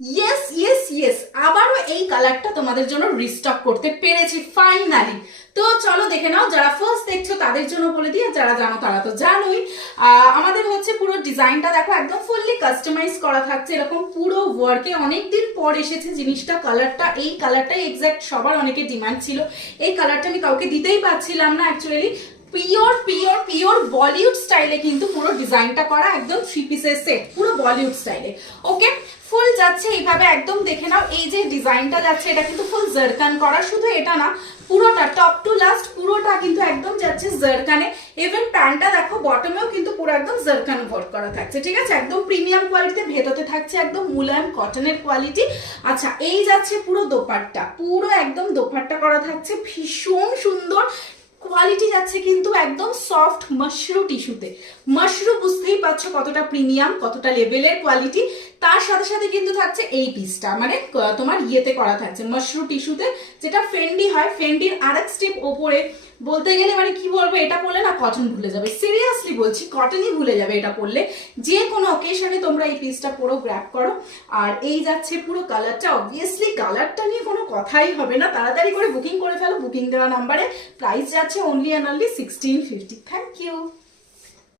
Yes yes yes, আবারও এই কালারটা তোমাদের জন্য রিস্টক করতে পেরেছি ফাইনালি। তো চলো দেখে নাও, যারা ফার্স্ট দেখছো তাদের জন্য বলে দিই, আর যারা জানো তারা তো জানোই। আমাদের হচ্ছে পুরো ডিজাইনটা দেখো একদম ফুললি কাস্টমাইজ করা থাকছে, এরকম পুরো ওয়ার্কে অনেকদিন পর এসেছে জিনিসটা। কালারটা, এই কালারটাই এক্স্যাক্ট সবার অনেকের ডিমান্ড ছিল। এই কালারটা আমি কাউকে দিতেই পারছিলাম না actually. Pure pure pure Bollywood স্টাইলে কিন্তু পুরো ডিজাইনটা করা, একদম 3 পিসের সেট, পুরো বলিউড স্টাইলে। ওকে, ফুল যাচ্ছে এইভাবে, একদম দেখে নাও এই যে ডিজাইনটা যাচ্ছে এটা কিন্তু ফুল জারকান করা। শুধু এটা না, পুরোটা টপ টু লাস্ট পুরোটা কিন্তু একদম যাচ্ছে জারকানে। ইভেন প্যান্টটা দেখো, বটমেও কিন্তু পুরো একদম জারকান ওয়ার্ক করা থাকছে, ঠিক আছে, একদম প্রিমিয়াম কোয়ালিটিতে। ভেতরে থাকছে একদম মুলায়ম কটনের কোয়ালিটি। আচ্ছা, এই যাচ্ছে পুরো দোপাট্টা, পুরো একদম দোপাট্টা করা থাকছে, ভীষণ সুন্দর কোয়ালিটি যাচ্ছে কিন্তু একদম সফট মাশরু টিস্যুতে। মাশরু বুঝতেই পারছো কতটা প্রিমিয়াম, কতটা লেভেলের কোয়ালিটি। তার সাথে সাথে কিন্তু থাকছে এই পিসটা, মানে তোমার ইয়েতে করা থাকছে মাশরু টিস্যুতে, যেটা ফেন্ডি হয়। ফেন্ডির আরেক স্টেপ ওপরে বলতে গেলে, মানে কি বলবো, এটা পরলে না কটন ভুলে যাবে, সিরিয়াসলি বলছি, কটনই ভুলে যাবে এটা পরলে। যে কোনো অকেশনে তোমরা এই পিসটা পুরো গ্র্যাব করো। আর এই যাচ্ছে পুরো কালারটা, অবভিয়াসলি কালারটা নিয়ে কোনো কথাই হবে না, তাড়াতাড়ি করে বুকিং করে ফেলো বুকিং দেওয়া নাম্বারে। প্রাইস যাচ্ছে only and only 1650। Thank you.